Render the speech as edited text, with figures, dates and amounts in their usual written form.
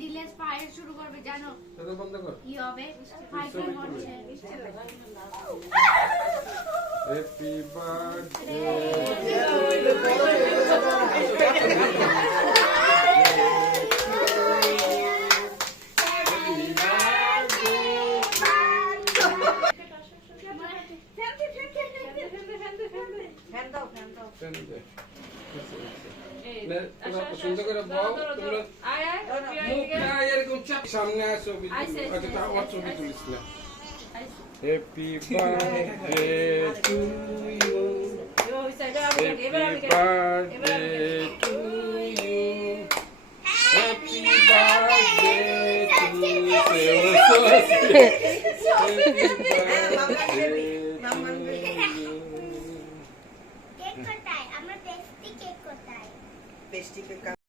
দিলে ফায়ার শুরু করবে জানো তো বন্ধ কর কি হবে ফায়ার হচ্ছে হ্যাপি বার্থডে সুন্দর করে বল তোমরা এরকম চাপ সামনে ছবি আমার ছবি তুলিস না happy birthday to you happy birthday to you happy birthday to cake কোথায়? আমরা পেস্ট্রি কেক কোথায়? Pastry cake